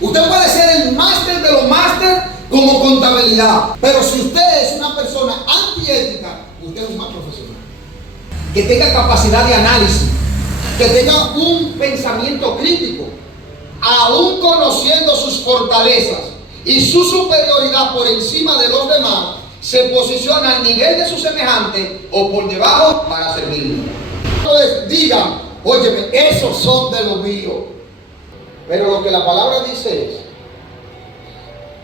Usted puede ser el máster de los máster como contabilidad, pero si usted es una persona antiética, usted es un mal profesional. Que tenga capacidad de análisis, que tenga un pensamiento crítico, aún conociendo sus fortalezas y su superioridad por encima de los demás, se posiciona al nivel de su semejante o por debajo para servirlo. Entonces digan, óyeme, esos son de lo mío. Pero lo que la palabra dice es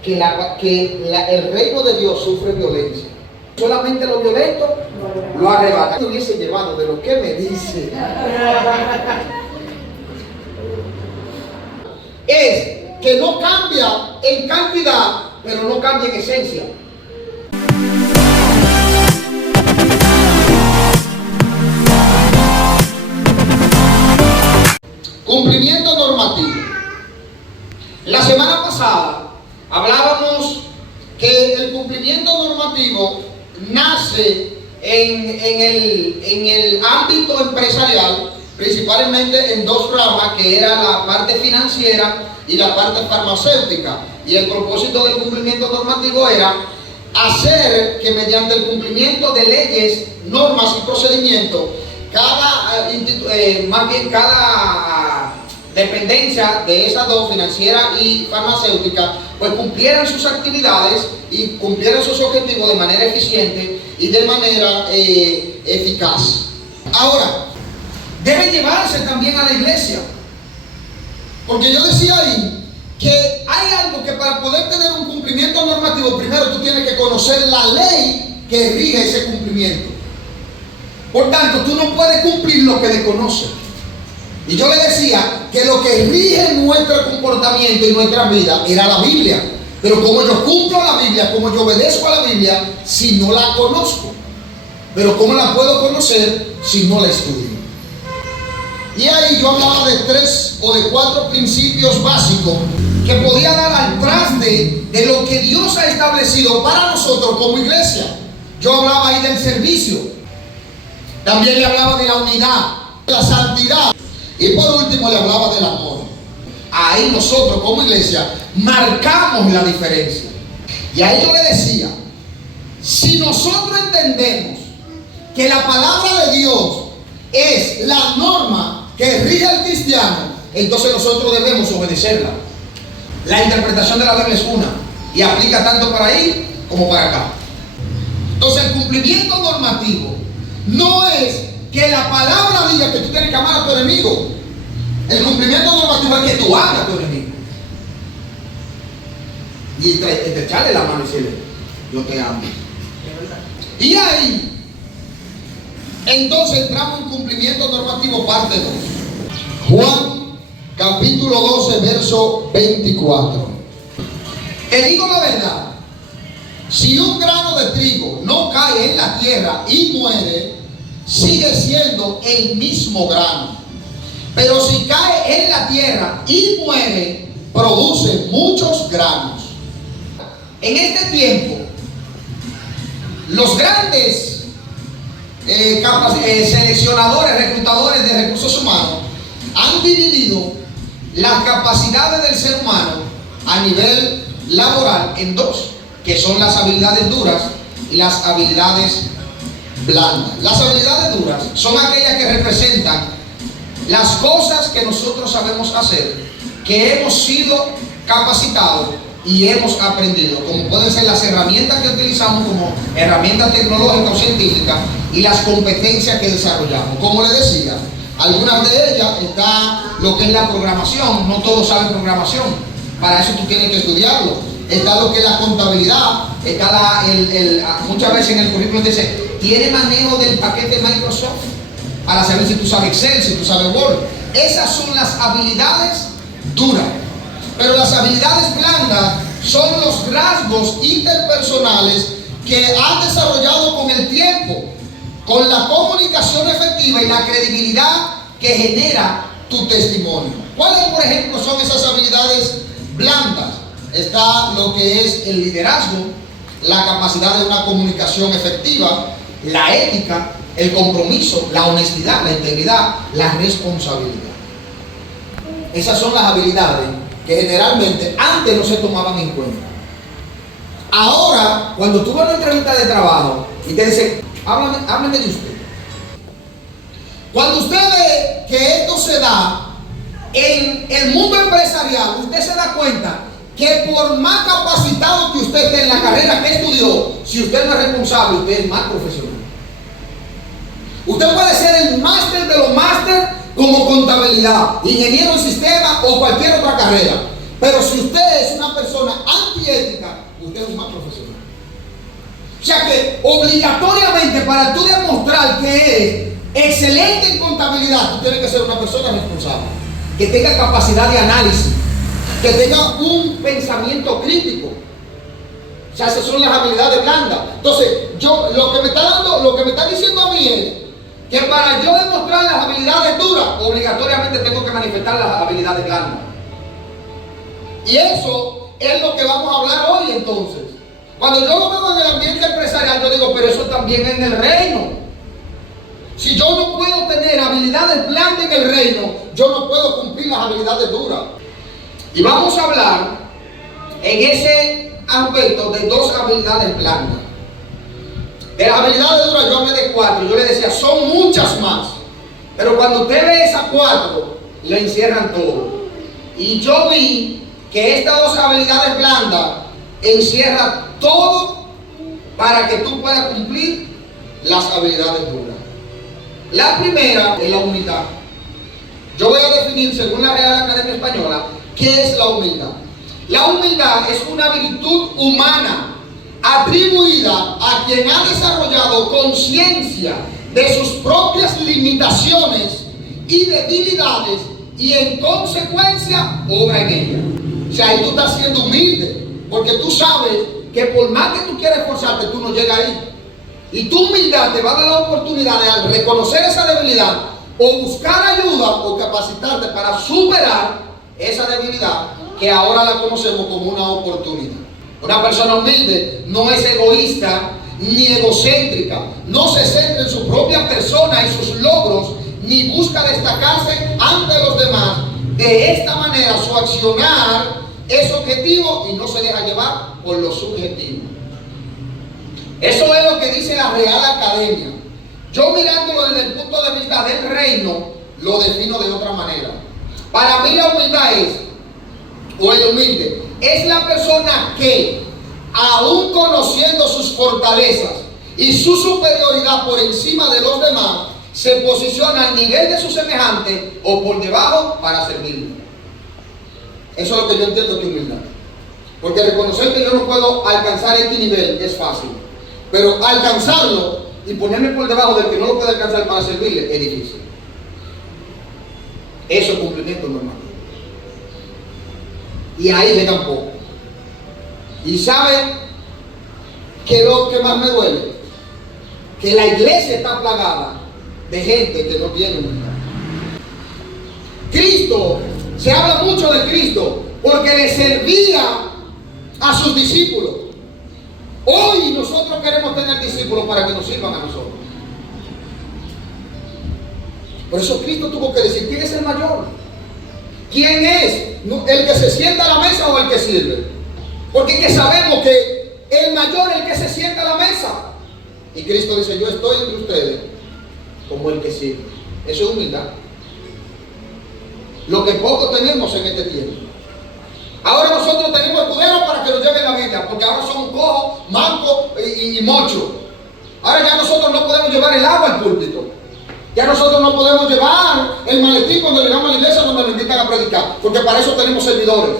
que el reino de Dios sufre violencia. Solamente lo violento lo arrebata. Yo hubiese llevado de lo que me dice. Es que no cambia en cantidad, pero no cambia en esencia. Cumplimiento normativo. La semana pasada hablábamos que el cumplimiento normativo nace en el ámbito empresarial, principalmente en dos ramas, que era la parte financiera y la parte farmacéutica. Y el propósito del cumplimiento normativo era hacer que mediante el cumplimiento de leyes, normas y procedimientos, cada dependencia de esas dos, financiera y farmacéutica, pues cumplieran sus actividades y cumplieran sus objetivos de manera eficiente y de manera eficaz. Ahora, debe llevarse también a la iglesia, porque yo decía ahí que hay algo que para poder tener un cumplimiento normativo, primero tú tienes que conocer la ley que rige ese cumplimiento. Por tanto, tú no puedes cumplir lo que desconoces. Y yo le decía que lo que rige nuestro comportamiento y nuestra vida era la Biblia. Pero como yo cumplo la Biblia, como yo obedezco a la Biblia, si no la conozco? Pero ¿cómo la puedo conocer si no la estudio? Y ahí yo hablaba de 3 o de 4 principios básicos que podía dar al traste de lo que Dios ha establecido para nosotros como iglesia. Yo hablaba ahí del servicio. También le hablaba de la unidad, de la santidad. Y por último le hablaba del amor. Ahí nosotros como iglesia marcamos la diferencia. Y ahí yo le decía, si nosotros entendemos que la palabra de Dios es la norma que rige al cristiano, entonces nosotros debemos obedecerla. La interpretación de la Biblia es una y aplica tanto para ahí como para acá. Entonces el cumplimiento normativo no es que la palabra diga que tú tienes que amar a tu enemigo. El cumplimiento normativo es que tú ames a tu enemigo. Y echarle la mano y decirle, yo te amo. Y ahí, entonces entramos en cumplimiento normativo parte 2. Juan capítulo 12, verso 24. Te digo la verdad, si un grano de trigo no cae en la tierra y muere, sigue siendo el mismo grano. Pero si cae en la tierra y muere, produce muchos granos. En este tiempo, los grandes seleccionadores, reclutadores de recursos humanos han dividido las capacidades del ser humano a nivel laboral en dos, que son las habilidades duras y las habilidades blandas. Las habilidades duras son aquellas que representan las cosas que nosotros sabemos hacer, que hemos sido capacitados y hemos aprendido, como pueden ser las herramientas que utilizamos como herramientas tecnológicas o científicas y las competencias que desarrollamos. Como le decía, algunas de ellas está lo que es la programación. No todos saben programación, para eso tú tienes que estudiarlo. Está lo que es la contabilidad, está muchas veces en el currículum dice, tiene manejo del paquete Microsoft, para saber si tú sabes Excel, si tú sabes Word. Esas son las habilidades duras. Pero las habilidades blandas son los rasgos interpersonales que has desarrollado con el tiempo, con la comunicación efectiva y la credibilidad que genera tu testimonio. ¿Cuáles, por ejemplo, son esas habilidades blandas? Está lo que es el liderazgo, la capacidad de una comunicación efectiva, la ética, el compromiso, la honestidad, la integridad, la responsabilidad. Esas son las habilidades que generalmente antes no se tomaban en cuenta. Ahora, cuando tú vas a una entrevista de trabajo y te dicen, háblame de usted. Cuando usted ve que esto se da en el mundo empresarial, usted se da cuenta que por más capacitado que usted esté en la carrera que estudió, si usted no es responsable, usted es más profesional. Usted puede ser el máster de los máster como contabilidad, ingeniero en sistema o cualquier otra carrera. Pero si usted es una persona antiética, usted es más profesional. O sea que obligatoriamente para tú demostrar que es excelente en contabilidad, tú tienes que ser una persona responsable, que tenga capacidad de análisis, que tenga un pensamiento crítico. O sea, esas son las habilidades blandas. Entonces, lo que me está diciendo a mí es que para yo demostrar las habilidades duras, obligatoriamente tengo que manifestar las habilidades blandas. Y eso es lo que vamos a hablar hoy entonces. Cuando yo lo veo en el ambiente empresarial, yo digo, pero eso también es en el reino. Si yo no puedo tener habilidades blandas en el reino, yo no puedo cumplir las habilidades duras. Y vamos a hablar en ese aspecto de dos habilidades blandas. De las habilidades duras yo hablé de 4, yo le decía, son muchas más. Pero cuando usted ve esas 4, le encierran todo. Y yo vi que estas dos habilidades blandas encierran todo para que tú puedas cumplir las habilidades duras. La primera es la humildad. Yo voy a definir, según la Real Academia Española, ¿qué es la humildad? La humildad es una virtud humana atribuida a quien ha desarrollado conciencia de sus propias limitaciones y debilidades y en consecuencia obra en ella. O sea, ahí tú estás siendo humilde, porque tú sabes que por más que tú quieras esforzarte, tú no llegas ahí. Y tu humildad te va a dar la oportunidad de, al reconocer esa debilidad, o buscar ayuda o capacitarte para superar esa debilidad que ahora la conocemos como una oportunidad. Una persona humilde no es egoísta ni egocéntrica, no se centra en su propia persona y sus logros, ni busca destacarse ante los demás. De esta manera su accionar es objetivo y no se deja llevar por lo subjetivo. Eso es lo que dice la Real Academia. Yo, mirándolo desde el punto de vista del reino, lo defino de otra manera. Para mí la humildad es, o el humilde, es la persona que, aún conociendo sus fortalezas y su superioridad por encima de los demás, se posiciona al nivel de su semejante o por debajo para servirle. Eso es lo que yo entiendo de humildad. Porque reconocer que yo no puedo alcanzar este nivel es fácil, pero alcanzarlo y ponerme por debajo del que no lo puede alcanzar para servirle es difícil. Eso es cumplimiento normal. Y ahí le dan poco. Y ¿sabe qué es lo que más me duele? Que la iglesia está plagada de gente que no tiene humildad. Cristo, se habla mucho de Cristo porque le servía a sus discípulos. Hoy nosotros queremos tener discípulos para que nos sirvan a nosotros. Por eso Cristo tuvo que decir, ¿quién es el mayor? ¿Quién es? ¿El que se sienta a la mesa o el que sirve? Porque es que sabemos que el mayor es el que se sienta a la mesa. Y Cristo dice, yo estoy entre ustedes como el que sirve. Eso es humildad. Lo que poco tenemos en este tiempo. Ahora nosotros tenemos escuderos para que nos lleven la Biblia, porque ahora somos cojos, mancos y mochos. Ahora ya nosotros no podemos llevar el agua al púlpito. Ya nosotros no podemos llevar el maletín cuando llegamos a la iglesia donde nos invitan a predicar, porque para eso tenemos servidores.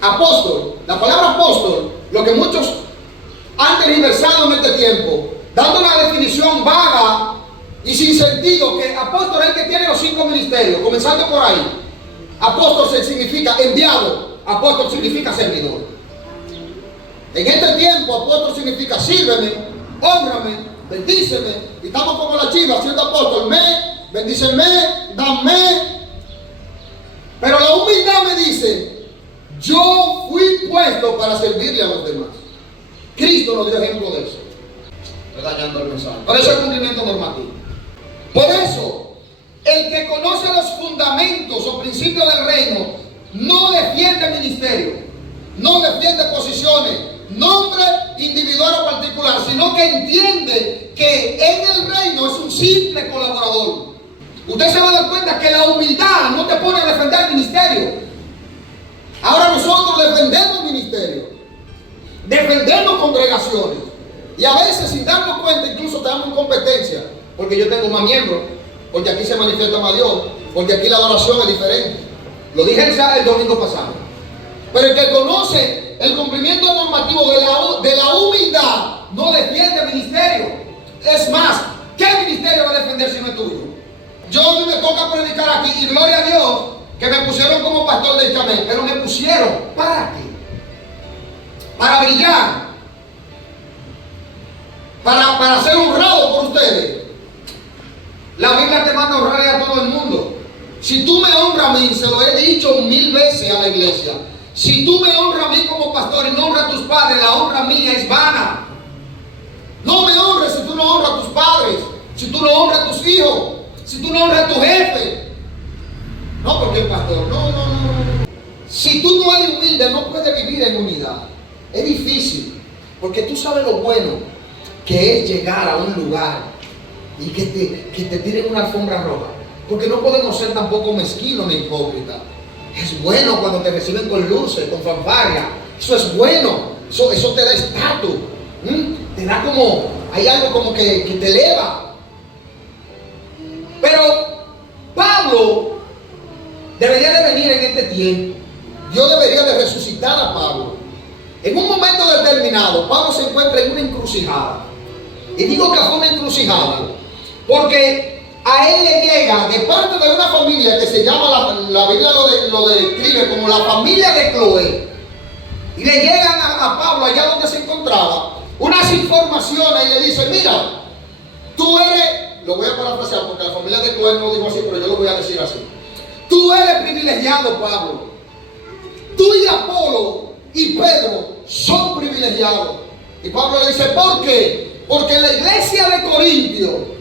Apóstol, la palabra apóstol, lo que muchos han tergiversado en este tiempo, dando una definición vaga y sin sentido, que apóstol es el que tiene los 5 ministerios, comenzando por ahí. Apóstol significa enviado, apóstol significa servidor. En este tiempo, apóstol significa sírveme, hónrame, bendíceme. Y estamos como la chiva siendo apóstol, bendíceme, dame. Pero la humildad me dice, yo fui puesto para servirle a los demás. Cristo nos dio ejemplo de eso. Estoy dañando el mensaje. Por eso es cumplimiento normativo. Por eso, El que conoce los fundamentos o principios del reino no defiende ministerio, no defiende posiciones, nombre individual o particular, sino que entiende que en el reino es un simple colaborador. Usted se va a dar cuenta que la humildad no te pone a defender el ministerio. Ahora nosotros defendemos ministerio, defendemos congregaciones, y a veces sin darnos cuenta incluso estamos en competencia, porque yo tengo más miembros, porque aquí se manifiesta más Dios, porque aquí la adoración es diferente. Lo dije el domingo pasado. Pero el que conoce el cumplimiento normativo de la humildad no defiende el ministerio. Es más, ¿qué ministerio va a defender si no es tuyo? Yo a mí me toca predicar aquí y gloria a Dios que me pusieron como pastor del Camel, pero me pusieron ¿para qué? Para brillar, para ser honrado por ustedes. La Biblia te manda a honrarle a todo el mundo. Si tú me honras a mí, se lo he dicho 1000 veces a la iglesia, si tú me honras a mí como pastor y no honras a tus padres, la honra mía es vana. No me honres si tú no honras a tus padres, si tú no honras a tus hijos, si tú no honras a tu jefe. No, porque el pastor, no. Si tú no eres humilde, no puedes vivir en unidad. Es difícil, porque tú sabes lo bueno que es llegar a un lugar y que te tiren una alfombra roja. Porque no podemos ser tampoco mezquinos ni hipócritas. Es bueno cuando te reciben con luces, con fanfarria. Eso es bueno. Eso te da estatus. Te da como, hay algo como que te eleva. Pero Pablo debería de venir en este tiempo. Dios debería de resucitar a Pablo. En un momento determinado, Pablo se encuentra en una encrucijada. Y digo que fue una encrucijada porque a él le llega de parte de una familia que se llama, la Biblia lo describe como la familia de Cloé. Y le llegan a Pablo allá donde se encontraba unas informaciones y le dicen: mira, tú eres, lo voy a parafrasear porque la familia de Cloé no lo dijo así, pero yo lo voy a decir así. Tú eres privilegiado, Pablo. Tú y Apolo y Pedro son privilegiados. Y Pablo le dice: ¿por qué? Porque en la iglesia de Corintio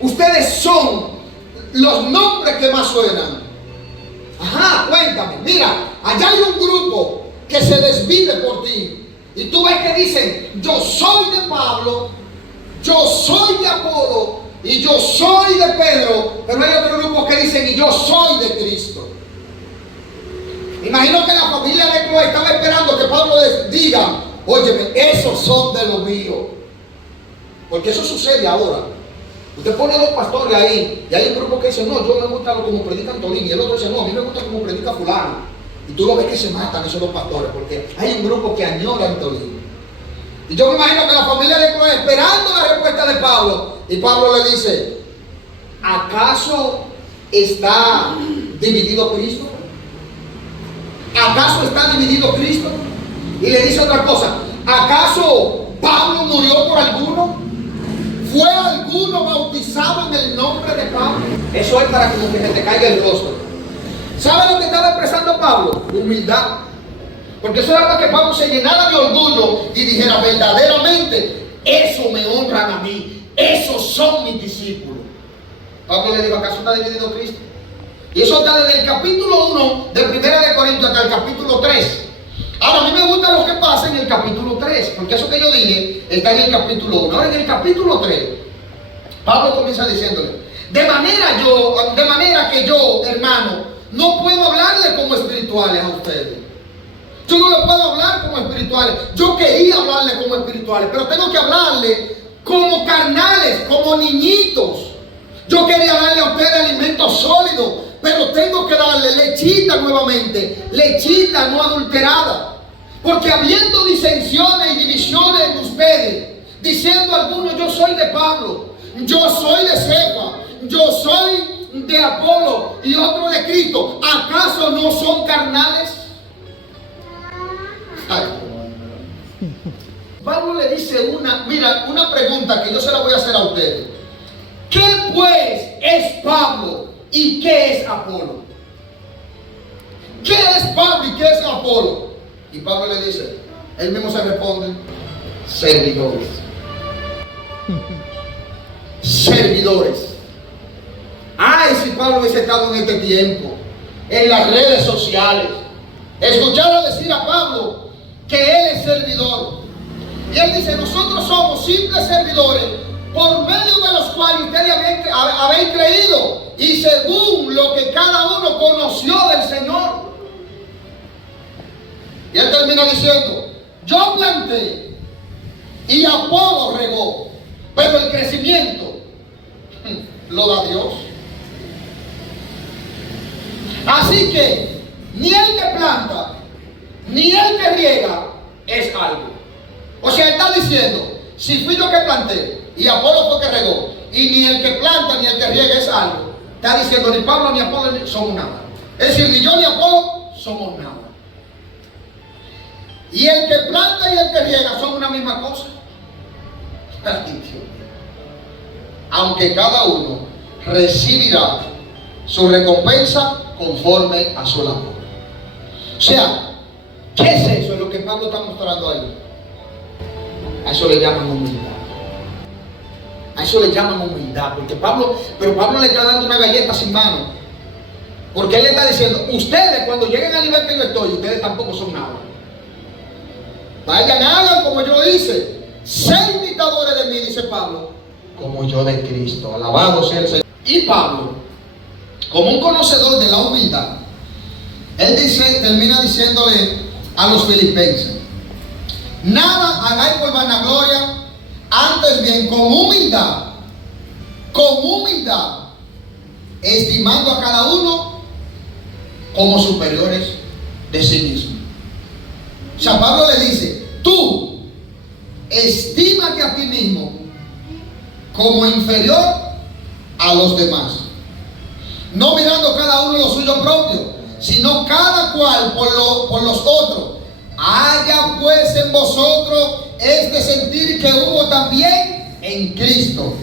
ustedes son los nombres que más suenan. Ajá, cuéntame. Mira, allá hay un grupo que se desvive por ti. Y tú ves que dicen: yo soy de Pablo, yo soy de Apolo y yo soy de Pedro. Pero hay otro grupo que dicen: y yo soy de Cristo. Imagino que la familia de Cloé estaba esperando que Pablo les diga: óyeme, esos son de los míos. Porque eso sucede ahora. Usted pone dos pastores ahí y hay un grupo que dice: no, yo me gusta como predica Antolín, y el otro dice: no, a mí me gusta como predica fulano. Y tú lo ves que se matan esos dos pastores porque hay un grupo que añora a Antolín. Y yo me imagino que la familia de Cloé esperando la respuesta de Pablo, y Pablo le dice: ¿acaso está dividido Cristo? ¿Acaso está dividido Cristo? Y le dice otra cosa: ¿acaso Pablo murió por alguno? ¿Fue alguno bautizado en el nombre de Pablo? Eso es para como que se te caiga el rostro. ¿Sabe lo que estaba expresando Pablo? Humildad. Porque eso era para que Pablo se llenara de orgullo y dijera: verdaderamente, eso me honran a mí, esos son mis discípulos. Pablo le dijo: ¿acaso está dividido Cristo? Y eso está desde el capítulo 1 de 1 de Corintios hasta el capítulo 3. Ahora, a mí me gusta lo que pasa en el capítulo 3, porque eso que yo dije está en el capítulo 1. Ahora, en el capítulo 3, Pablo comienza diciéndole: de manera que yo, hermano, no puedo hablarle como espirituales a ustedes. Yo no le puedo hablar como espirituales. Yo quería hablarle como espirituales, pero tengo que hablarle como carnales, como niñitos. Yo quería darle a ustedes alimento sólido, pero tengo que darle lechita nuevamente, lechita no adulterada. Porque habiendo disensiones y divisiones en ustedes, diciendo algunos: yo soy de Pablo, yo soy de Cefa, yo soy de Apolo y otro de Cristo, ¿acaso no son carnales? Ay. Pablo le dice una pregunta que yo se la voy a hacer a ustedes. ¿Qué pues es Pablo y qué es Apolo? ¿Qué es Pablo y qué es Apolo? Y Pablo le dice, él mismo se responde: servidores. Servidores. Ay, si Pablo hubiese estado en este tiempo, en las redes sociales, escucharon decir a Pablo que él es servidor. Y él dice, nosotros somos simples servidores por medio de los cuales ustedes habéis creído y según lo que cada uno conoció del Señor. Y él termina diciendo, yo planté y Apolo regó, pero el crecimiento lo da Dios. Así que ni el que planta ni el que riega es algo. O sea, él está diciendo, si fui yo que planté y Apolo fue que regó, y ni el que planta ni el que riega es algo, está diciendo, ni Pablo ni Apolo somos nada. Es decir, ni yo ni Apolo somos nada. Y el que planta y el que riega son una misma cosa. Aunque cada uno recibirá su recompensa conforme a su labor. O sea, ¿qué es eso? Es lo que Pablo está mostrando ahí. A eso le llaman humildad. A eso le llaman humildad. Pero Pablo le está dando una galleta sin mano. Porque él le está diciendo, ustedes cuando lleguen al nivel que yo estoy, ustedes tampoco son nada. Vayan, hagan como yo hice. Sean imitadores de mí, dice Pablo, como yo de Cristo. Alabado sea el Señor. Y Pablo, como un conocedor de la humildad, él termina diciéndole a los filipenses, nada hagáis por vanagloria, antes bien con humildad, estimando a cada uno como superiores de sí mismo. O sea, Pablo le dice, tú estímate a ti mismo como inferior a los demás, no mirando cada uno lo suyo propio, sino cada cual por los otros. Haya pues en vosotros este sentir que hubo también en Cristo,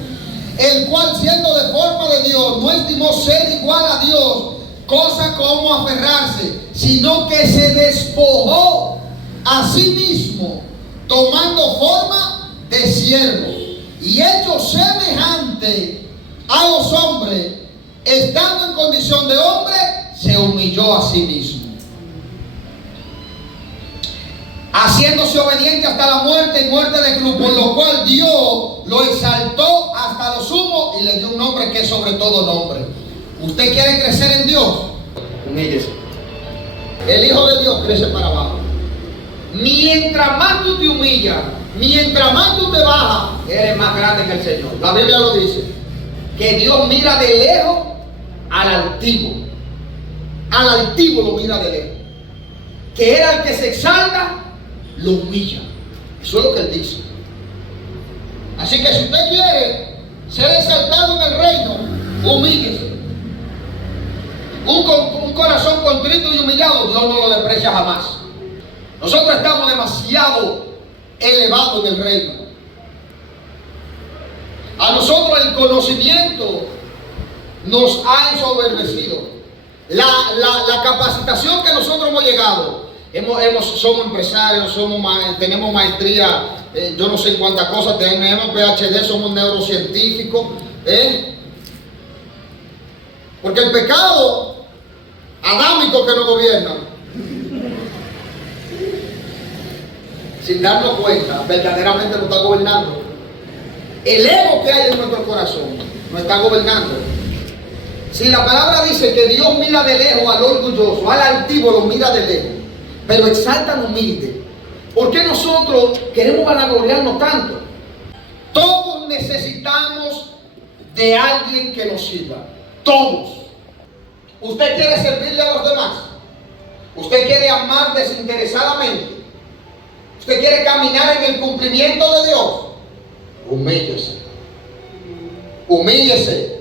el cual siendo de forma de Dios, no estimó ser igual a Dios, cosa como aferrarse, sino que se despojó a sí mismo, tomando forma de siervo, y hecho semejante a los hombres, estando en condición de hombre, se humilló a sí mismo, haciéndose obediente hasta la muerte y muerte de cruz, por lo cual Dios lo exaltó hasta lo sumo y le dio un nombre que es sobre todo nombre. ¿Usted quiere crecer en Dios? Humíllese. El Hijo de Dios crece para abajo. Mientras más tú te humillas, mientras más tú te bajas, eres más grande que el Señor. La Biblia lo dice, que Dios mira de lejos al altivo. Al altivo lo mira de lejos. Que era el que se exalta, lo humilla. Eso es lo que él dice. Así que si usted quiere ser exaltado en el reino, humíllese. Un corazón contrito y humillado, Dios no lo desprecia jamás. Nosotros estamos demasiado elevados en el reino. A nosotros el conocimiento nos ha ensoberbecido. La capacitación que nosotros hemos llegado, somos empresarios, tenemos maestría, yo no sé en cuántas cosas, tenemos PhD, somos neurocientíficos, porque el pecado adámico que nos gobierna, sin darnos cuenta, verdaderamente nos está gobernando. El ego que hay en nuestro corazón nos está gobernando. Si la palabra dice que Dios mira de lejos al orgulloso, al altivo lo mira de lejos, pero exalta al humilde, ¿por qué nosotros queremos vanagloriarnos tanto? Todos necesitamos de alguien que nos sirva. Todos. ¿Usted quiere servirle a los demás? ¿Usted quiere amar desinteresadamente? ¿Usted quiere caminar en el cumplimiento de Dios? Humíllese. Humíllese.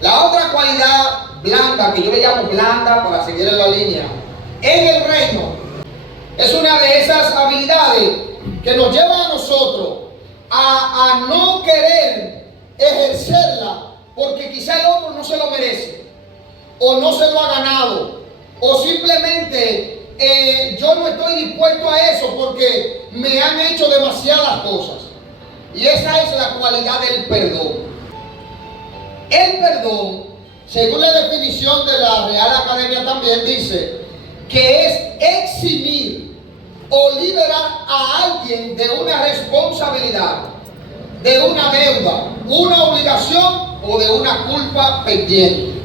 La otra cualidad blanda, que yo le llamo blanda para seguir en la línea, en el reino, es una de esas habilidades que nos lleva a nosotros a no querer ejercerla porque quizá el otro no se lo merece, o no se lo ha ganado, o simplemente yo no estoy dispuesto a eso porque me han hecho demasiadas cosas. Y esa es la cualidad del perdón. El perdón según la definición de la Real Academia también dice que es eximir o liberar a alguien de una responsabilidad, de una deuda, una obligación o de una culpa pendiente.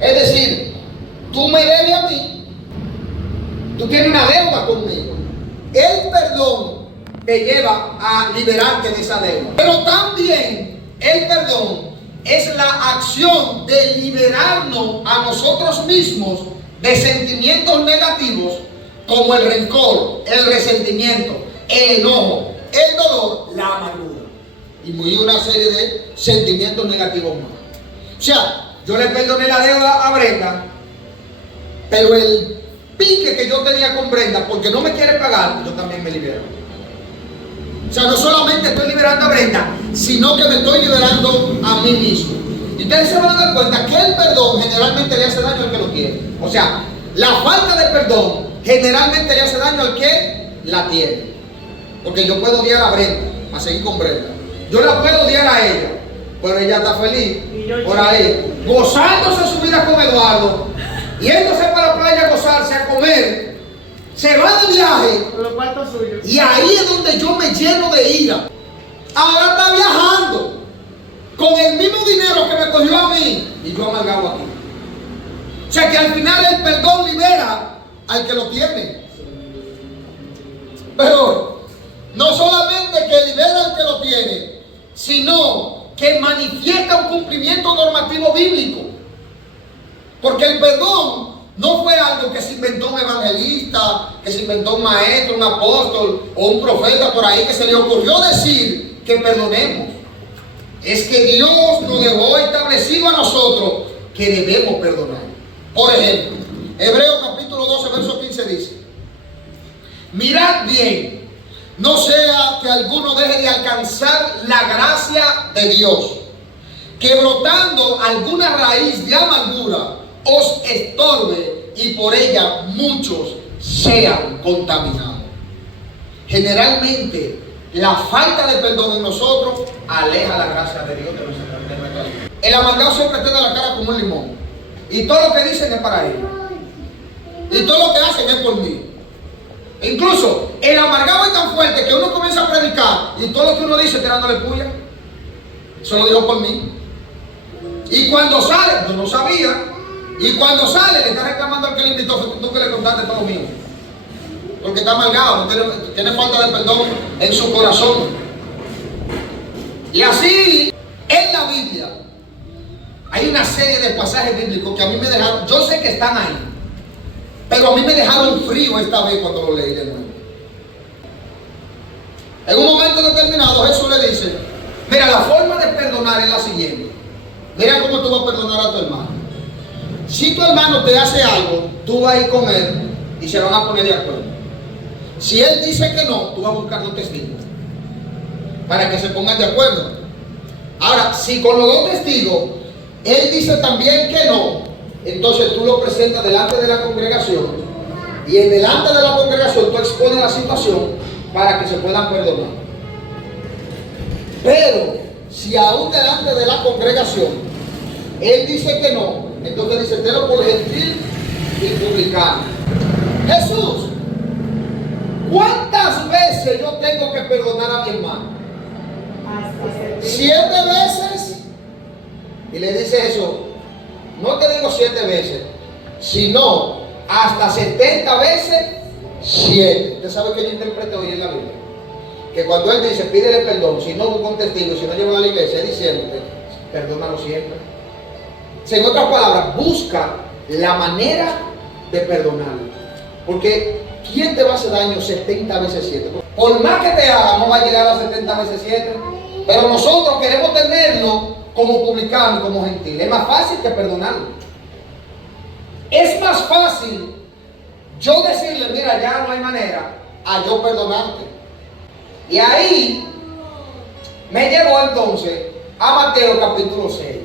Es decir, tú me debes a mí, tú tienes una deuda conmigo. El perdón te lleva a liberarte de esa deuda. Pero también el perdón es la acción de liberarnos a nosotros mismos de sentimientos negativos como el rencor, el resentimiento, el enojo, el dolor, la amargura y una serie de sentimientos negativos más. O sea, yo le perdoné la deuda a Brenda, pero el pique que yo tenía con Brenda porque no me quiere pagar, yo también me libero. O sea, no solamente estoy liberando a Brenda, sino que me estoy liberando a mí mismo. Y ustedes se van a dar cuenta que el perdón generalmente le hace daño al que lo tiene. O sea, la falta de perdón generalmente le hace daño al que la tiene. Porque yo puedo odiar a Brenda, a seguir con Brenda. Yo la puedo odiar a ella, pero ella está feliz por ahí, gozándose su vida con Eduardo, yéndose para la playa a gozarse, a comer. Se va de viaje y ahí es donde yo me lleno de ira. Ahora está viajando con el mismo dinero que me cogió a mí y yo amargado aquí. O sea que al final el perdón libera al que lo tiene. Pero no solamente que libera al que lo tiene, sino que manifiesta un cumplimiento normativo bíblico. Porque el perdón no fue algo que se inventó un evangelista, que se inventó un maestro, un apóstol o un profeta por ahí que se le ocurrió decir que perdonemos. Es que Dios nos dejó establecido a nosotros que debemos perdonar. Por ejemplo, Hebreos capítulo 12, verso 15 dice: mirad bien, no sea que alguno deje de alcanzar la gracia de Dios, que brotando alguna raíz de amargura os estorbe y por ella muchos sean contaminados. Generalmente la falta de perdón en nosotros aleja la gracia de Dios de nuestra vida. El amargado siempre tiene la cara como un limón y todo lo que dicen es para ellos y todo lo que hacen es por mí. Incluso el amargado es tan fuerte que uno comienza a predicar y todo lo que uno dice tirándole puya. Eso lo dijo por mí. Y cuando sale, yo no sabía. Y cuando sale, le está reclamando al que le invitó, tú que le contaste todo mío. Porque está amargado, tiene falta de perdón en su corazón. Y así, en la Biblia, hay una serie de pasajes bíblicos que a mí me dejaron, yo sé que están ahí, pero a mí me dejaron frío esta vez cuando lo leí de nuevo. En un momento determinado, Jesús le dice: mira, la forma de perdonar es la siguiente. Mira cómo tú vas a perdonar a tu hermano. Si tu hermano te hace algo, tú vas a ir con él y se van a poner de acuerdo. Si él dice que no, tú vas a buscar dos testigos para que se pongan de acuerdo. Ahora, si con los dos testigos él dice también que no, entonces tú lo presentas delante de la congregación y en delante de la congregación tú expones la situación para que se puedan perdonar. Pero si aún delante de la congregación él dice que no, entonces dice: tenlo por gentil y publicano. Jesús, ¿cuántas veces yo tengo que perdonar a mi hermano? 7 veces. Y le dice eso. No te digo 7 veces, sino hasta 70 veces 7. Usted sabe que yo interpreté hoy en la Biblia que cuando él dice pídele perdón, si no busca un testigo, si no lleva a la iglesia, diciéndote perdónalo siempre. En otras palabras, busca la manera de perdonarlo. Porque ¿quién te va a hacer daño 70 veces 7? Por más que te haga, no va a llegar a 70 veces 7. Pero nosotros queremos tenerlo como publicano y como gentil. Es más fácil que perdonarlo. Es más fácil yo decirle: mira, ya no hay manera, a yo perdonarte. Y ahí me llevó entonces a Mateo capítulo 6.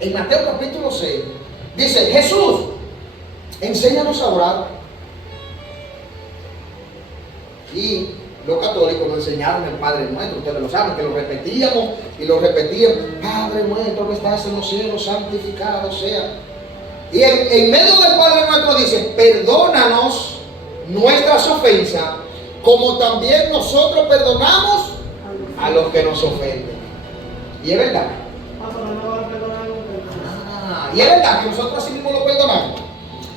En Mateo capítulo 6 dice: Jesús, enséñanos a orar. Y los católicos nos enseñaron el Padre Nuestro, ustedes lo saben, que lo repetíamos y lo repetíamos. Padre Nuestro que estás en los cielos, santificado sea. Y en medio del Padre Nuestro dice, perdónanos nuestras ofensas, como también nosotros perdonamos a los que nos ofenden. Y es verdad. Y es verdad que nosotros así mismo lo perdonamos.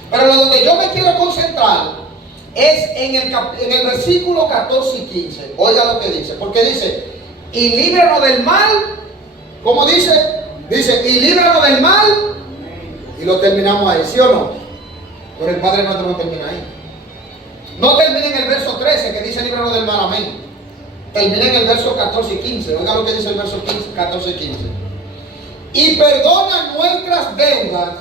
Pero donde yo me quiero concentrar es en el versículo 14 y 15. Oiga lo que dice. Porque dice, y líbranos del mal. ¿Cómo dice? Dice, y líbranos del mal. Y lo terminamos ahí, ¿sí o no? Pero el Padre Nuestro no termina ahí. No termina en el verso 13 que dice líbranos del mal, amén. Termina en el verso 14 y 15. Oiga lo que dice el verso 14 y 15. Y perdona nuestras deudas,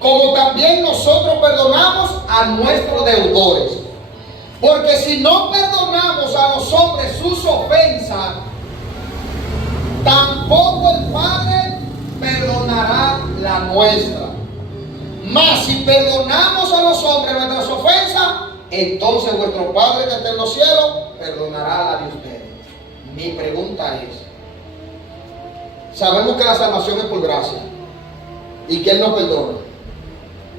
como también nosotros perdonamos a nuestros deudores. Porque si no perdonamos a los hombres sus ofensas, tampoco el Padre perdonará la nuestra. Mas si perdonamos a los hombres nuestras ofensas, entonces vuestro Padre que está en los cielos perdonará la de ustedes. Mi pregunta es, sabemos que la salvación es por gracia y que Él nos perdona.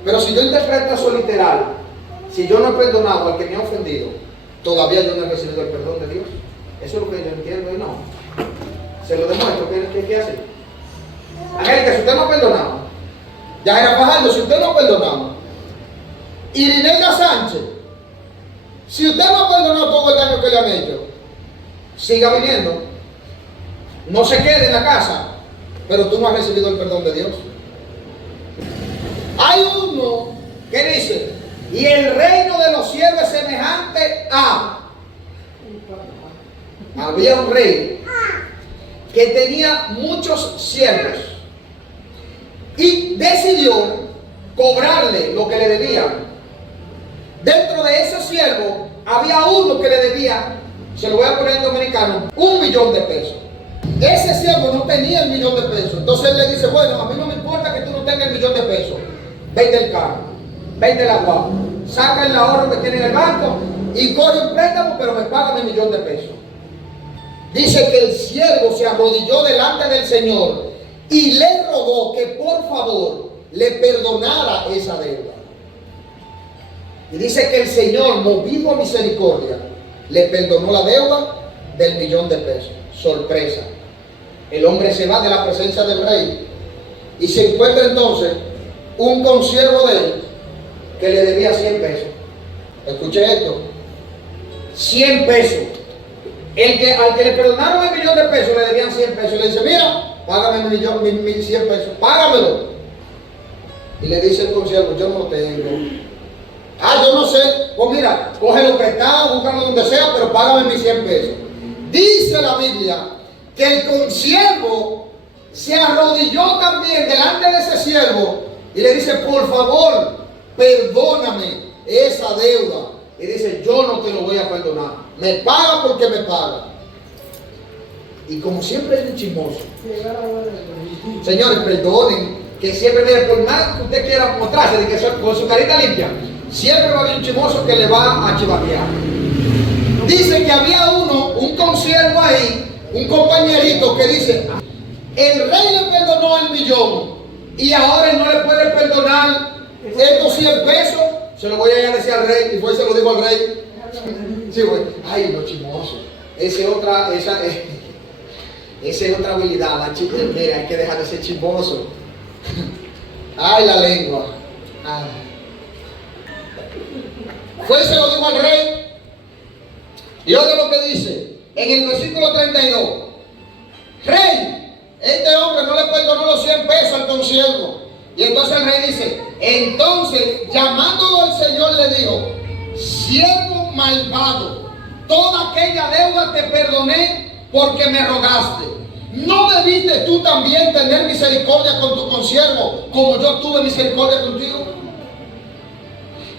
Pero si yo interpreto eso literal, si yo no he perdonado al que me ha ofendido, todavía yo no he recibido el perdón de Dios. Eso es lo que yo entiendo y no. Se lo demuestro. ¿Qué hace? Angélica, si usted no ha perdonado, Yajaira Fajardo, si usted no ha perdonado, Irinella Sánchez, si usted no ha perdonado todo el daño que le han hecho, siga viniendo. No se quede en la casa, pero tú no has recibido el perdón de Dios. Hay uno que dice, y el reino de los cielos es semejante a... Había un rey que tenía muchos siervos y decidió cobrarle lo que le debían. Dentro de ese siervo había uno que le debía, se lo voy a poner en dominicano, 1 millón de pesos. Ese siervo no tenía el 1 millón de pesos. Entonces él le dice, bueno, a mí no me importa que tú no tengas el 1 millón de pesos. Vende el carro, vende la guagua, saca el ahorro que tiene en el banco y coge un préstamo, pero me paga mi 1 millón de pesos. Dice que el siervo se arrodilló delante del Señor y le rogó que por favor le perdonara esa deuda. Y dice que el Señor, movido a misericordia, le perdonó la deuda del 1 millón de pesos. Sorpresa. El hombre se va de la presencia del rey y se encuentra entonces un consiervo de él que le debía 100 pesos. Escuche esto. 100 pesos. Al que le perdonaron el 1 millón de pesos le debían 100 pesos. Le dice, mira, págame mis 100 pesos. Págamelo. Y le dice el consiervo, yo no lo tengo. Ah, yo no sé. Pues mira, cógelo prestado, búscalo donde sea, pero págame mis 100 pesos. Dice la Biblia que el consiervo se arrodilló también delante de ese siervo y le dice, por favor, perdóname esa deuda. Y dice, yo no te lo voy a perdonar. Me paga porque me paga. Y como siempre es un chismoso. Señores, perdonen, que siempre, mire, por más que usted quiera mostrarse de que con su carita limpia, siempre va a haber un chismoso que le va a chivatear. Dice que había un consiervo ahí, un compañerito que dice, el rey le perdonó el 1 millón y ahora él no le puede perdonar estos 100 pesos. Se lo voy a decir al rey y fue y se lo dijo al rey. Sí, güey. Ay, los chismosos. Esa es otra habilidad, la mira, hay que dejar de ser chismoso. Ay, la lengua. Ay. Fue y se lo dijo al rey. Y oiga lo que dice en el versículo 32. Rey, este hombre no le perdonó los 100 pesos al consiervo. Y entonces el rey dice, entonces llamándolo al Señor le dijo, siervo malvado, toda aquella deuda te perdoné porque me rogaste. ¿No debiste tú también tener misericordia con tu consiervo como yo tuve misericordia contigo?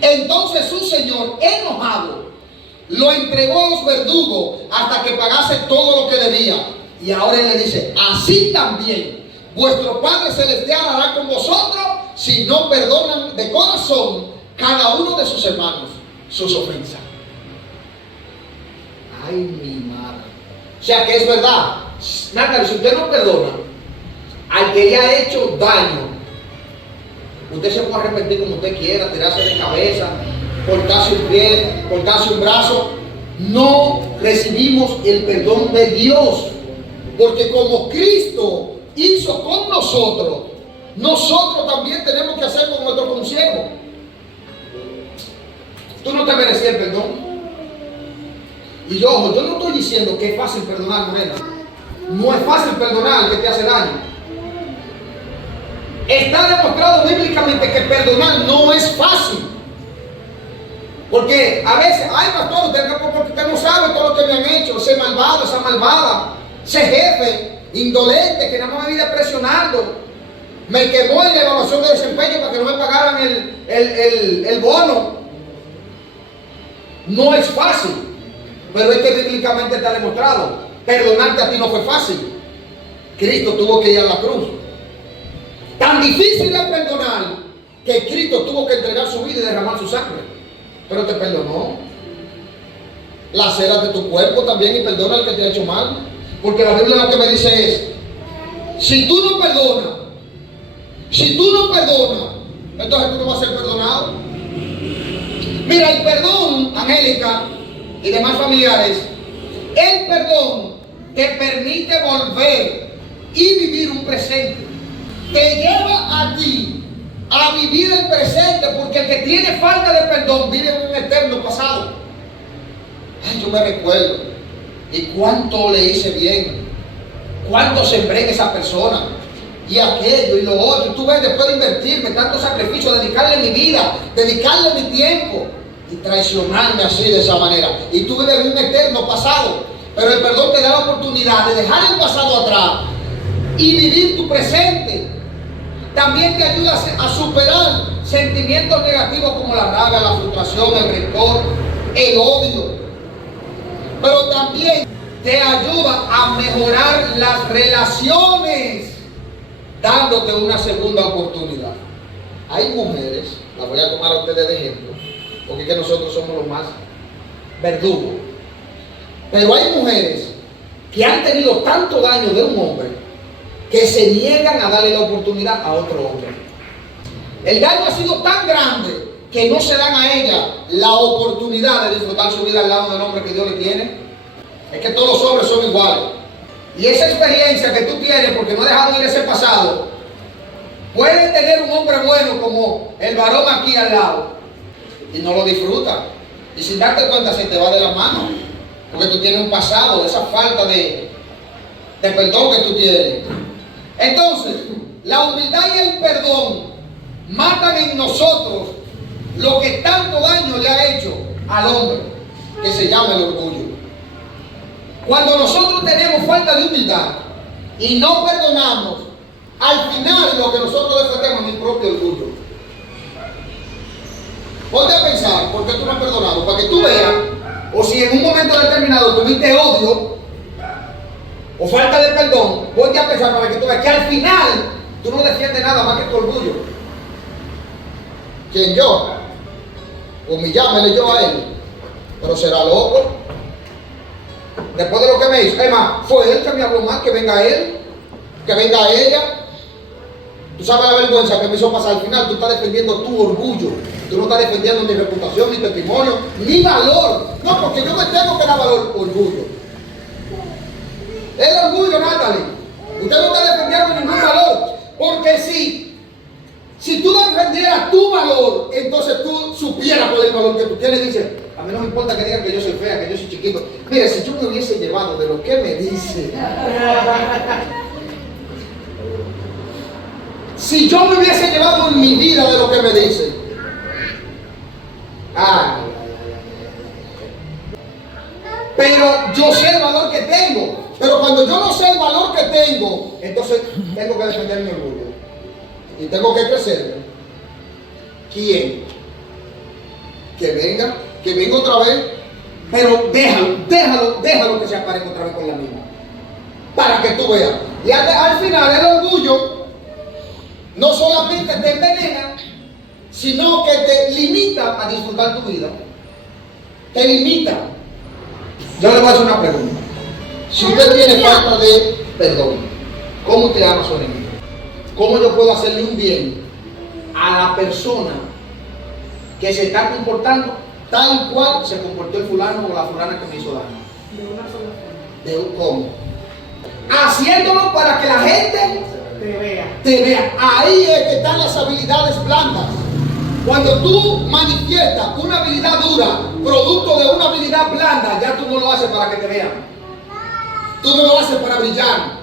Entonces su señor, enojado, lo entregó a los verdugos hasta que pagase todo lo que debía. Y ahora él le dice, así también vuestro Padre Celestial hará con vosotros si no perdonan de corazón cada uno de sus hermanos sus ofensas. Ay, mi madre. O sea que es verdad. Natalie, si usted no perdona al que le ha hecho daño, usted se puede arrepentir como usted quiera, tirarse de cabeza, cortarse un pie, cortarse un brazo. No recibimos el perdón de Dios. Porque como Cristo hizo con nosotros, nosotros también tenemos que hacer con nuestro consiervo. Tú no te merecías el perdón. Y yo no estoy diciendo que es fácil perdonar, Morena. No es fácil perdonar al que te hace daño. Está demostrado bíblicamente que perdonar no es fácil. Porque a veces, ay pastor, usted no sabe todo lo que me han hecho, ese malvado, esa malvada, ese jefe indolente que nada más me vive presionando, me quemó en la evaluación de desempeño para que no me pagaran el bono. No es fácil, pero es que bíblicamente está demostrado. Perdonarte a ti no fue fácil. Cristo tuvo que ir a la cruz. Tan difícil es perdonar que Cristo tuvo que entregar su vida y derramar su sangre. Pero te perdonó. Lacérate tu cuerpo también y perdona al que te ha hecho mal. Porque la Biblia lo que me dice es, si tú no perdonas, entonces tú no vas a ser perdonado. Mira, el perdón, Angélica y demás familiares, el perdón te permite volver y vivir un presente. Te lleva a ti a vivir el presente, porque el que tiene falta de perdón vive en un eterno pasado. Ay, yo me recuerdo, y cuánto le hice bien, cuánto sembré en esa persona, y aquello y lo otro. Y tú ves, después de invertirme tanto sacrificio, dedicarle mi vida, dedicarle mi tiempo, y traicionarme así de esa manera. Y tú vives en un eterno pasado. Pero el perdón te da la oportunidad de dejar el pasado atrás y vivir tu presente. También te ayuda a superar sentimientos negativos como la rabia, la frustración, el rencor, el odio. Pero también te ayuda a mejorar las relaciones, dándote una segunda oportunidad. Hay mujeres, las voy a tomar a ustedes de ejemplo, porque es que nosotros somos los más verdugos. Pero hay mujeres que han tenido tanto daño de un hombre que se niegan a darle la oportunidad a otro hombre. El daño ha sido tan grande que no se dan a ella la oportunidad de disfrutar su vida al lado del hombre que Dios le tiene. Es que todos los hombres son iguales. Y esa experiencia que tú tienes, porque no has dejado ir ese pasado, puede tener un hombre bueno como el varón aquí al lado y no lo disfruta. Y sin darte cuenta se te va de la mano, porque tú tienes un pasado, esa falta de perdón que tú tienes. Entonces, la humildad y el perdón matan en nosotros lo que tanto daño le ha hecho al hombre, que se llama el orgullo. Cuando nosotros tenemos falta de humildad y no perdonamos, al final lo que nosotros defendemos es mi propio orgullo. Ponte a pensar, ¿por qué tú no has perdonado? Para que tú veas, o si en un momento determinado tuviste odio o falta de perdón, ponte a pensar para que tú veas que al final tú no defiendes nada más que tu orgullo. ¿Quién yo? Humillámele yo a él. Pero será loco. Después de lo que me hizo, es más, fue él que me habló más, que venga él, que venga ella. Tú sabes la vergüenza que me hizo pasar. Al final tú estás defendiendo tu orgullo. Tú no estás defendiendo ni reputación, ni testimonio, ni valor. No, porque yo me tengo que dar valor. Orgullo. El orgullo, Natalie. Usted no está defendiendo ningún valor. Porque si tú defendieras tu valor, entonces tú supieras cuál es el valor que tú tienes. Dices, a mí no me importa que digan que yo soy fea, que yo soy chiquito. Mire, si yo me hubiese llevado de lo que me dice, si yo me hubiese llevado en mi vida de lo que me dice, pero yo sé el valor que tengo. Pero cuando yo no sé el valor que tengo, entonces tengo que defender mi orgullo y tengo que crecerme. ¿Quién? Que venga otra vez, pero déjalo que se aparezca otra vez con la misma, para que tú veas. Y al final el orgullo no solamente te envenena, sino que te limita a disfrutar tu vida. Te limita. Yo le voy a hacer una pregunta. Si usted tiene falta de perdón, ¿cómo usted ama a su enemigo? ¿Cómo yo puedo hacerle un bien a la persona que se está comportando tal cual se comportó el fulano o la fulana que me hizo daño? De una sola forma. ¿De cómo? Haciéndolo para que la gente Te vea. te vea. Ahí es que están las habilidades blandas. Cuando tú manifiestas una habilidad dura, producto de una habilidad blanda, ya tú no lo haces para que te vean. Tú no lo haces para brillar.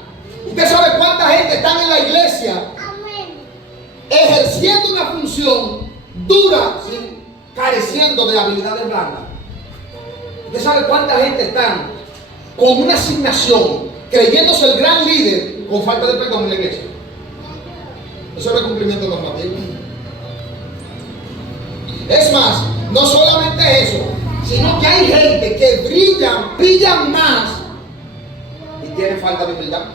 Usted sabe cuánta gente está en la iglesia ejerciendo una función dura, ¿sí?, careciendo de habilidades blandas. Usted sabe cuánta gente está con una asignación, creyéndose el gran líder, con falta de perdón en la iglesia. Eso es el cumplimiento normativo. Es más, no solamente eso, sino que hay gente que brillan más y tienen falta de humildad.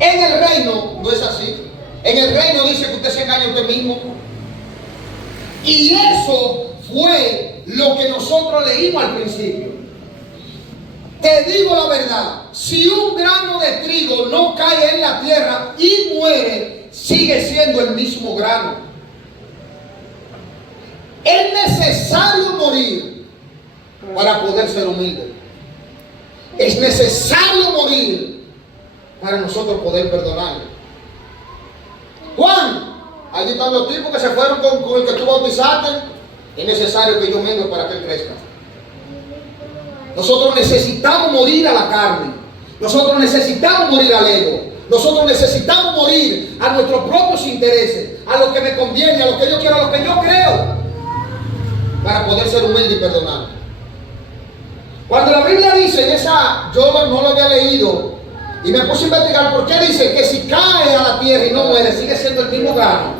En el reino no es así. En el reino dice que usted se engaña a usted mismo. Y eso fue lo que nosotros leímos al principio. Te digo la verdad, si un grano de trigo no cae en la tierra y muere, sigue siendo el mismo grano. Es necesario morir para poder ser humilde. Es necesario morir para nosotros poder perdonar. Juan, allí están los tipos que se fueron con el que tú bautizaste. Es necesario que yo mengue para que él crezca. Nosotros necesitamos morir a la carne. Nosotros necesitamos morir al ego. Nosotros necesitamos morir a nuestros propios intereses, a lo que me conviene, a lo que yo quiero, a lo que yo creo, para poder ser humilde y perdonar. Cuando la Biblia dice en esa, yo no lo había leído y me puse a investigar por qué dice que si cae a la tierra y no muere, sigue siendo el mismo grano.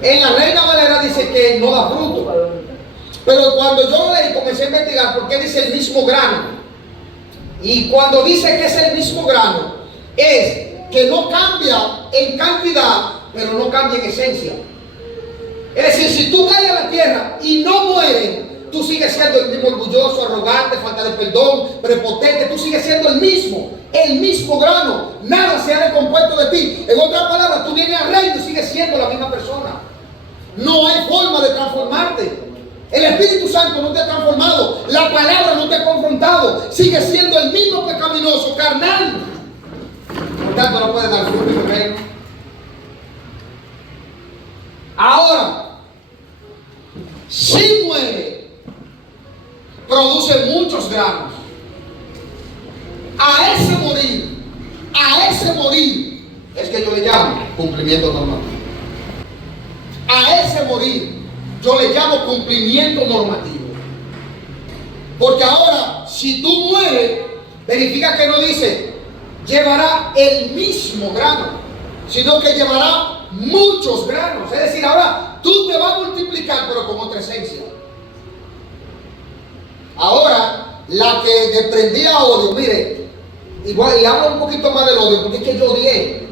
En la Reina Valera dice que no da fruto. Pero cuando yo lo leí, comencé a investigar por qué dice el mismo grano. Y cuando dice que es el mismo grano, es que no cambia en cantidad, pero no cambia en esencia. Es decir, si tú caes a la tierra y no mueres, tú sigues siendo el mismo orgulloso, arrogante, falta de perdón, prepotente. Tú sigues siendo el mismo grano. Nada se ha descompuesto de ti. En otras palabras, tú vienes al reino y sigues siendo la misma persona. No hay forma de transformarte. El Espíritu Santo no te ha transformado. La palabra no te ha confrontado. Sigue siendo el mismo pecaminoso, carnal. Por tanto, no puede dar fruto en el reino. Ahora, si muere, produce muchos granos. A ese morir, es que yo le llamo cumplimiento normativo. A ese morir, yo le llamo cumplimiento normativo. Porque ahora, si tú mueres, verifica que no dice llevará el mismo grano, sino que llevará muchos granos. Es decir, ahora tú te vas a multiplicar, pero con otra esencia. Ahora, la que desprendía odio, mire, igual, y hablo un poquito más del odio, porque es que yo odié.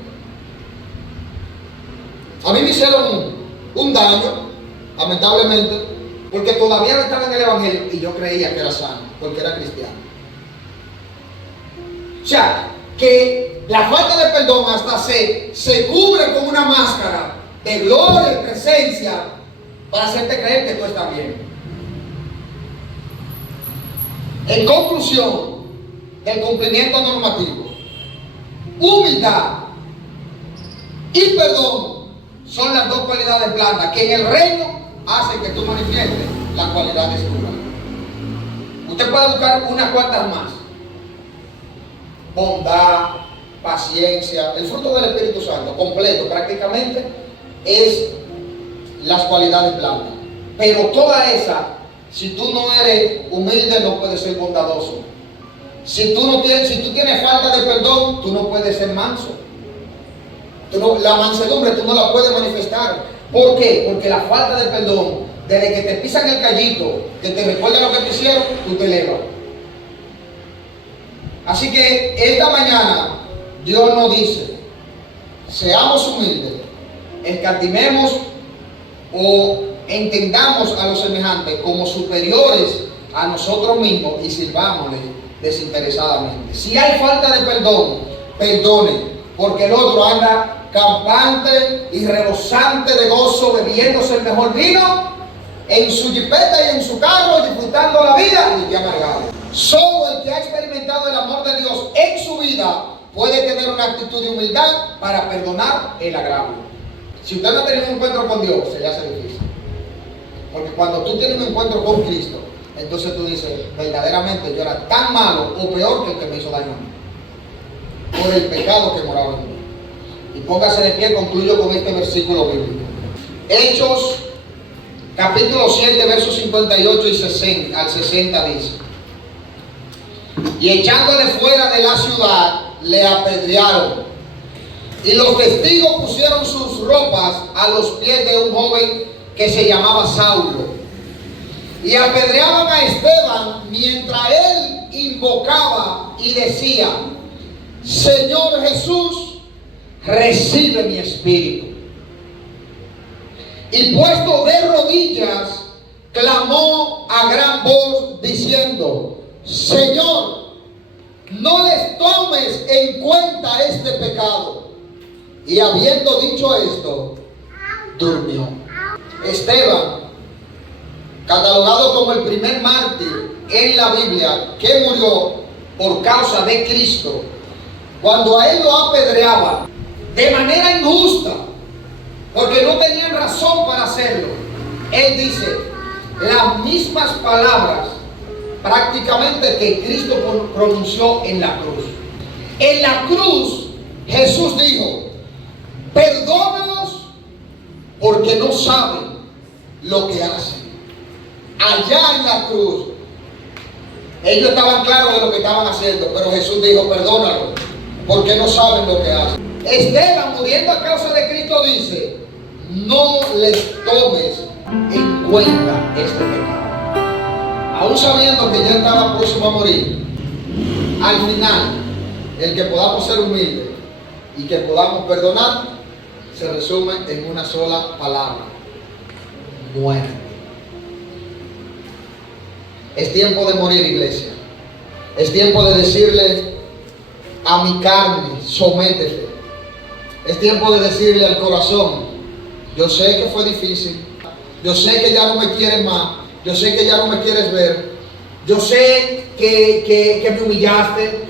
A mí me hicieron un daño, lamentablemente, porque todavía no estaba en el Evangelio y yo creía que era sano, porque era cristiano. O sea, que la falta de perdón hasta se cubre con una máscara de gloria y presencia para hacerte creer que tú estás bien. En conclusión del cumplimiento normativo, humildad y perdón son las dos cualidades blandas que en el reino hacen que tú manifiestes las cualidades duras. Usted puede buscar unas cuantas más: bondad, paciencia, el fruto del Espíritu Santo completo prácticamente es las cualidades blandas. Pero toda esa, si tú no eres humilde, no puedes ser bondadoso. Si tú tienes falta de perdón, tú no puedes ser manso. La mansedumbre tú no la puedes manifestar. ¿Por qué? Porque la falta de perdón, desde que te pisan el callito, que te recuerdan lo que te hicieron, tú te elevas. Así que esta mañana Dios nos dice: seamos humildes, escatimemos o entendamos a los semejantes como superiores a nosotros mismos y sirvámosles desinteresadamente. Si hay falta de perdón, perdone, porque el otro anda campante y rebosante de gozo, bebiéndose el mejor vino en su jipeta y en su carro, disfrutando la vida, y que amargado. Solo el que ha experimentado el amor de Dios en su vida puede tener una actitud de humildad para perdonar el agravio. Si usted no ha tenido un encuentro con Dios, se le hace difícil. Porque cuando tú tienes un encuentro con Cristo, entonces tú dices, verdaderamente yo era tan malo o peor que el que me hizo daño a mí, por el pecado que moraba en mí. Y póngase de pie, concluyo con este versículo bíblico. Hechos, capítulo 7, versos 58 y 60, al 60 dice: y echándole fuera de la ciudad, le apedrearon. Y los testigos pusieron sus ropas a los pies de un joven que se llamaba Saulo. Y apedreaban a Esteban mientras él invocaba y decía: Señor Jesús, recibe mi espíritu. Y puesto de rodillas, clamó a gran voz diciendo: Señor, no les tomes en cuenta este pecado. Y habiendo dicho esto, durmió. Esteban, catalogado como el primer mártir en la Biblia que murió por causa de Cristo, cuando a él lo apedreaban de manera injusta, porque no tenían razón para hacerlo, él dice las mismas palabras prácticamente que Cristo pronunció en la cruz. En la cruz Jesús dijo: perdónalos porque no saben lo que hacen. Allá en la cruz ellos estaban claros de lo que estaban haciendo, pero Jesús dijo: perdónalos porque no saben lo que hacen. Esteban, muriendo a causa de Cristo, dice: no les tomes en cuenta este pecado. Aún sabiendo que ya estaba próximo a morir, al final, el que podamos ser humildes y que podamos perdonar se resume en una sola palabra: muerte. Es tiempo de morir, iglesia. Es tiempo de decirle a mi carne: sométete. Es tiempo de decirle al corazón: yo sé que fue difícil, yo sé que ya no me quieres más, yo sé que ya no me quieres ver, yo sé que me humillaste,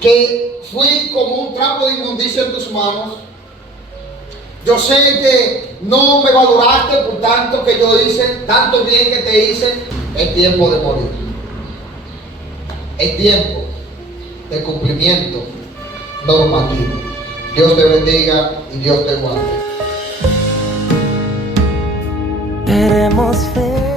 que fui como un trapo de inmundicia en tus manos. Yo sé que no me valoraste por tanto que yo hice, tanto bien que te hice. Es tiempo de morir. Es tiempo de cumplimiento normativo. Dios te bendiga y Dios te guarde. Queremos ver